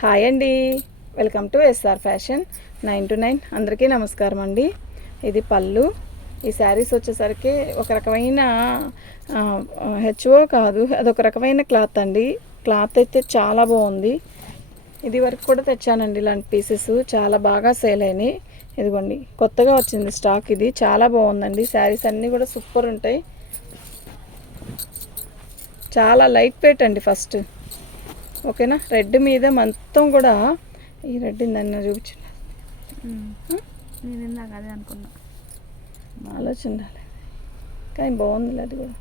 Hi అండి. Welcome to S R fashion nine two nine. అందరికీ నమస్కారం అండి. ఇది పళ్ళు. ఈ శారీస్ వచ్చేసరికి ఒక రకమైన హెచ్ఓ కాదు అదొక రకమైన క్లాత్ అండి. క్లాత్ అయితే చాలా బాగుంది. ఇది వరకు కూడా తెచ్చానండి ఇలాంటి పీసెస్. చాలా బాగా సేల్ అయినాయి. ఇదిగోండి కొత్తగా వచ్చింది స్టాక్ ఇది. చాలా బాగుందండి. శారీస్ అన్నీ కూడా సూపర్ ఉంటాయి. చాలా లైట్ వెయిట్ అండి ఫస్ట్. ఓకేనా? రెడ్ మీద మొత్తం కూడా ఈ రెడ్ నన్ను చూపించండి నేను ఇందాక అదే అనుకున్నా. ఆలోచన రాలేదు. కానీ బాగుంది అది కూడా.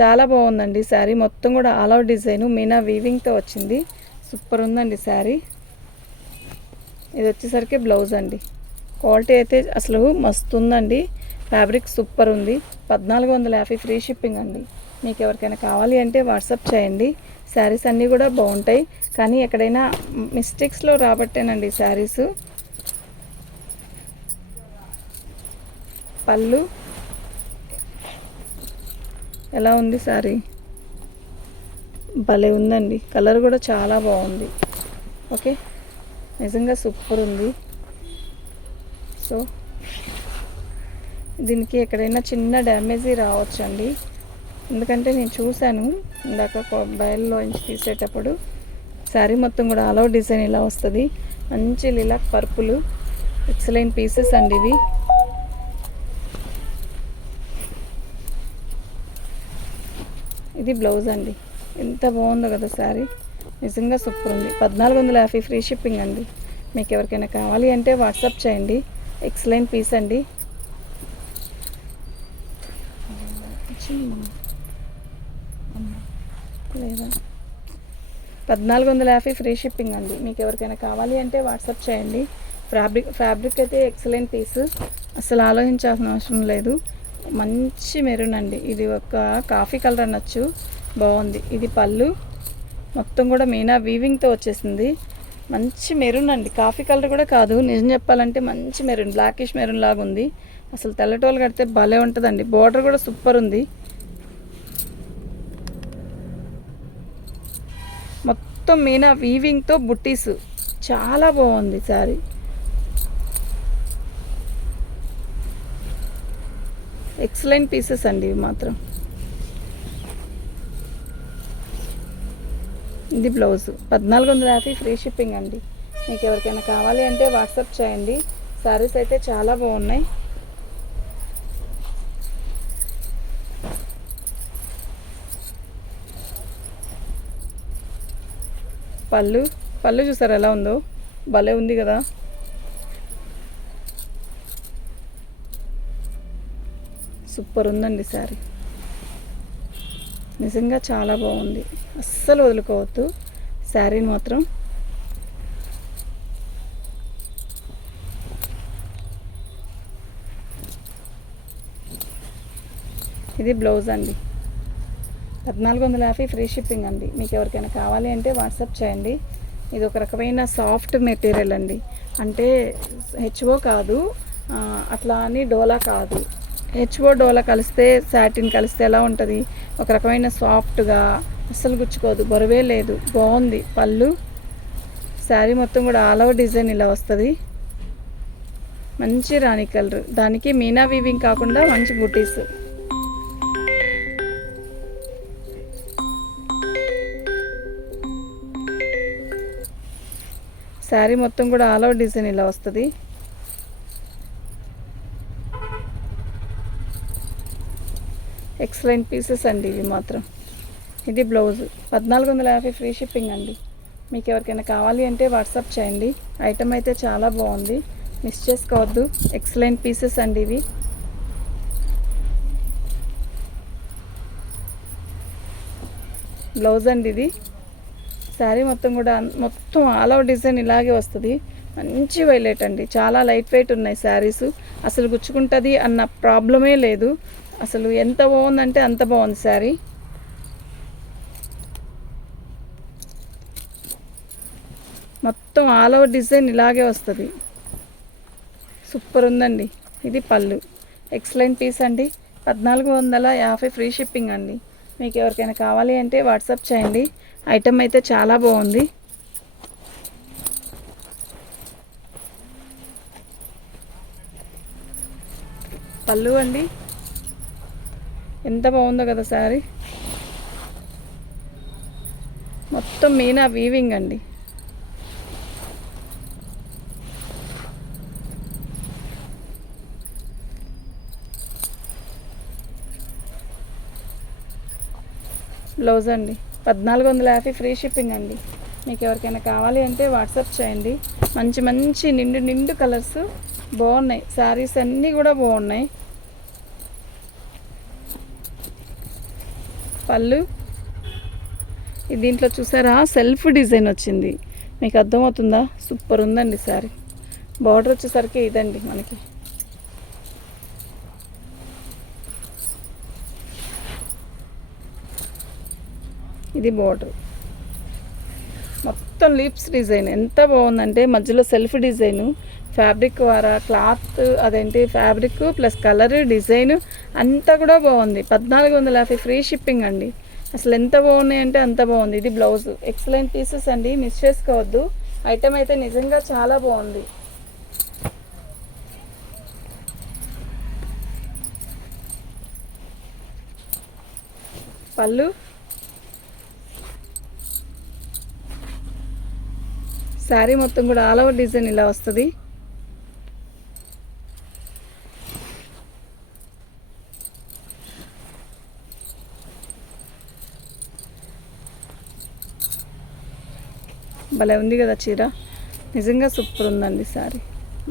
చాలా బాగుందండి శారీ. మొత్తం కూడా ఆల్ అవుట్ డిజైన్. మీనా వీవింగ్తో వచ్చింది. సూపర్ ఉందండి శారీ. ఇది వచ్చేసరికి బ్లౌజ్ అండి. క్వాలిటీ అయితే అసలు మస్తు ఉందండి. ఫ్యాబ్రిక్ సూపర్ ఉంది. పద్నాలుగు వందల యాభై ఫ్రీ షిప్పింగ్ అండి. మీకు ఎవరికైనా కావాలి అంటే వాట్సాప్ చేయండి. శారీస్ అన్నీ కూడా బాగుంటాయి. కానీ ఎక్కడైనా మిస్టేక్స్లో రాబట్టేనండి శారీస్. పళ్ళు. ఎలా ఉంది సారీ భలే ఉందండి. కలర్ కూడా చాలా బాగుంది. ఓకే? నిజంగా సూపర్ ఉంది. సో దీనికి ఎక్కడైనా చిన్న డ్యామేజీ రావచ్చండి. ఎందుకంటే నేను చూశాను ఇందాక బయల్లోంచి తీసేటప్పుడు. శారీ మొత్తం కూడా ఆల్ అవుట్ డిజైన్ ఇలా వస్తుంది. మంచి లిలాక్ పర్పులు ఎక్సలెంట్ పీసెస్ అండి ఇవి. ఇది బ్లౌజ్ అండి. ఎంత బాగుందో కదా శారీ నిజంగా సూపర్ ఉంది. పద్నాలుగు వందల యాభై ఫ్రీ షిప్పింగ్ అండి. మీకు ఎవరికైనా కావాలి అంటే వాట్సాప్ చేయండి. ఎక్సలెంట్ పీస్ అండి. Hmm. లేదా? పద్నాలుగు వందల యాభై ఫ్రీ షిప్పింగ్ అండి. మీకు ఎవరికైనా కావాలి అంటే వాట్సాప్ చేయండి. ఫ్యాబ్రిక్ ఫ్యాబ్రిక్ అయితే ఎక్సలెంట్ పీస్. అసలు ఆలోచించాల్సిన అవసరం లేదు. మంచి మెరూన్ అండి. ఇది ఒక కాఫీ కలర్ అనొచ్చు. బాగుంది. ఇది పళ్ళు. మొత్తం కూడా మీనా వీవింగ్తో వచ్చేసింది. మంచి మెరూన్ అండి. కాఫీ కలర్ కూడా కాదు. నిజం చెప్పాలంటే మంచి మెరూన్ బ్లాకిష్ మెరూన్ లాగా ఉంది అసలు తెల్లటోలు కడితే భలే ఉంటుందండి. బార్డర్ కూడా సూపర్ ఉంది. మొత్తం మీనా వీవింగ్తో బుట్టీస్. చాలా బాగుంది శారీ ఎక్సలెంట్ పీసెస్ అండి ఇవి మాత్రం. ఇది బ్లౌజ్ పద్నాలుగు వందల యాభై ఫ్రీ షిప్పింగ్ అండి. మీకు ఎవరికైనా కావాలి అంటే వాట్సాప్ చేయండి. శారీస్ అయితే చాలా బాగున్నాయి. పళ్ళు. పళ్ళు చూసారు ఎలా ఉందో? భలే ఉంది కదా. సూపర్ ఉందండి శారీ. నిజంగా చాలా బాగుంది. అస్సలు వదులుకోవద్దు. శారీని మాత్రం. ఇది బ్లౌజ్ అండి. పద్నాలుగు వందల యాభై ఫ్రీ షిప్పింగ్ అండి. మీకు ఎవరికైనా కావాలి అంటే వాట్సాప్ చేయండి. ఇది ఒక రకమైన సాఫ్ట్ మెటీరియల్ అండి. అంటే హెచ్ఓ కాదు అట్లా అని డోలా కాదు. హెచ్ఓ డోలా కలిస్తే సాటిన్ కలిస్తే ఎలా ఉంటుంది? ఒక రకమైన సాఫ్ట్గా అస్సలు గుచ్చుకోదు బరువే లేదు బాగుంది. పళ్ళు శారీ మొత్తం కూడా ఆల్ ఓవర్ డిజైన్ ఇలా వస్తుంది. మంచి రాణి కలర్. దానికి మీనా వీవింగ్ కాకుండా మంచి బుటీస్. శారీ మొత్తం కూడా ఆల్ ఓవర్ డిజైన్ ఇలా వస్తుంది. ఎక్సలెంట్ పీసెస్ అండి ఇవి మాత్రం. ఇది బ్లౌజ్. పద్నాలుగు వందల యాభై ఫ్రీ షిప్పింగ్ అండి. మీకు ఎవరికైనా కావాలి అంటే వాట్సాప్ చేయండి. ఐటమ్ అయితే చాలా బాగుంది. మిస్ చేసుకోవద్దు. ఎక్సలెంట్ పీసెస్ అండి ఇవి. బ్లౌజ్ అండి ఇది. శారీ మొత్తం కూడా మొత్తం ఆల్ అవుట్ డిజైన్ ఇలాగే వస్తుంది. మంచి వైలెట్ అండి. చాలా లైట్ వెయిట్ ఉన్నాయి శారీస్. అసలు గుచ్చుకుంటుంది అన్న ప్రాబ్లమే లేదు. అసలు ఎంత బాగుందంటే అంత బాగుంది శారీ. మొత్తం ఆల్ ఓవర్ డిజైన్ ఇలాగే వస్తుంది. సూపర్ ఉందండి. ఇది పళ్ళు. ఎక్సలెంట్ పీస్ అండి. పద్నాలుగు వందల యాభై ఫ్రీ షిప్పింగ్ అండి. మీకు ఎవరికైనా కావాలి అంటే వాట్సాప్ చేయండి. ఐటమ్ అయితే చాలా బాగుంది. పళ్ళు అండి. ఎంత బాగుందో కదా సారీ మొత్తం మీనా వీవింగ్ అండి. బ్లౌజ్ అండి. పద్నాలుగు వందల యాభై ఫ్రీ షిప్పింగ్ అండి. మీకు ఎవరికైనా కావాలి అంటే వాట్సాప్ చేయండి. మంచి మంచి నిండు నిండు కలర్స్ బాగున్నాయి. శారీస్ అన్నీ కూడా బాగున్నాయి. పళ్ళు. దీంట్లో చూసారా? సెల్ఫ్ డిజైన్ వచ్చింది. మీకు అర్థమవుతుందా? సూపర్ ఉందండి శారీ బార్డర్ వచ్చేసరికి ఇదండి మనకి. ఇది బార్డర్. మొత్తం లీప్స్ డిజైన్. ఎంత బాగుందంటే మధ్యలో సెల్ఫ్ డిజైను ఫ్యాబ్రిక్ వారా క్లాత్ అదేంటి ఫ్యాబ్రిక్ ప్లస్ కలర్ డిజైన్ అంతా కూడా బాగుంది. పద్నాలుగు వందల యాభై ఫ్రీ షిప్పింగ్ అండి. అసలు ఎంత బాగున్నాయి అంటే అంత బాగుంది. ఇది బ్లౌజ్. ఎక్సలెంట్ పీసెస్ అండి. మిస్ చేసుకోవద్దు. ఐటమ్ అయితే నిజంగా చాలా బాగుంది. పళ్ళు శారీ మొత్తం కూడా ఆల్ ఓవర్ డిజైన్ ఇలా వస్తుంది. భలే ఉంది కదా చీర. నిజంగా సూపర్ ఉందండి శారీ.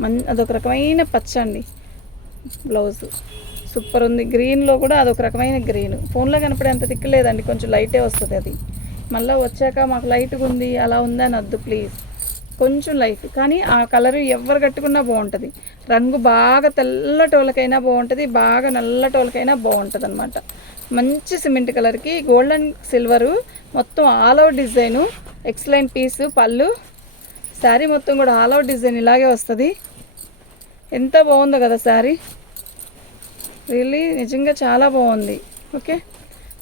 మన్ అదొక రకమైన పచ్చ అండి బ్లౌజ్. సూపర్ ఉంది. గ్రీన్లో కూడా అదొక రకమైన గ్రీన్ ఫోన్లో కనపడే అంత తిక్కలేదండి కొంచెం లైటే వస్తుంది అది. మళ్ళీ వచ్చాక మాకు లైట్గా ఉంది అలా ఉందని వద్దు ప్లీజ్ కొంచెం లైట్ కానీ ఆ కలర్ ఎవరు కట్టుకున్నా బాగుంటుంది. రంగు బాగా తెల్లటోళ్ళకైనా బాగుంటుంది బాగా నల్లటోళ్ళకైనా బాగుంటుంది అనమాట మంచి సిమెంట్ కలర్కి గోల్డెన్ సిల్వరు మొత్తం all over design excellent piece పళ్ళు. శారీ మొత్తం కూడా ఆల్ ఓవర్ డిజైన్ ఇలాగే వస్తుంది. ఎంత బాగుందో కదా శారీ. రియల్లీ నిజంగా చాలా బాగుంది. ఓకే?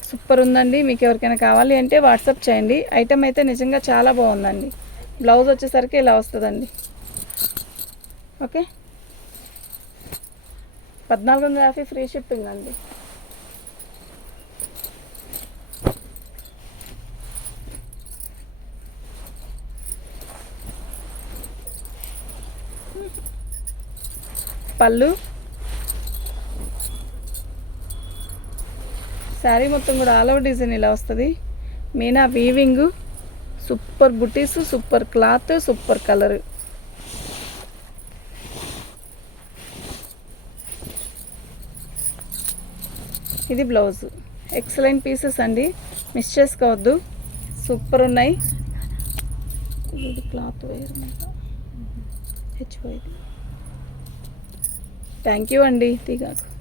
సూపర్ ఉందండి. మీకు ఎవరికైనా కావాలి అంటే వాట్సాప్ చేయండి. ఐటమ్ అయితే నిజంగా చాలా బాగుందండి. బ్లౌజ్ వచ్చేసరికి ఇలా వస్తుందండి. ఓకే? పద్నాలుగు వందల యాభై ఫ్రీ షిప్పింగ్ అండి. పళ్ళు. శారీ మొత్తం కూడా ఆల్ ఓవర్ డిజైన్ ఇలా వస్తుంది. మీనా వీవింగు సూపర్ బుటీస్ సూపర్ క్లాత్ సూపర్ కలర్. ఇది బ్లౌజ్. ఎక్సలెంట్ పీసెస్ అండి. మిస్ చేసుకోవద్దు. సూపర్ ఉన్నాయి. ఇది క్లాత్ వేరు హెచ్ఓ ఇది థ్యాంక్ యూ అండి దిగాకు.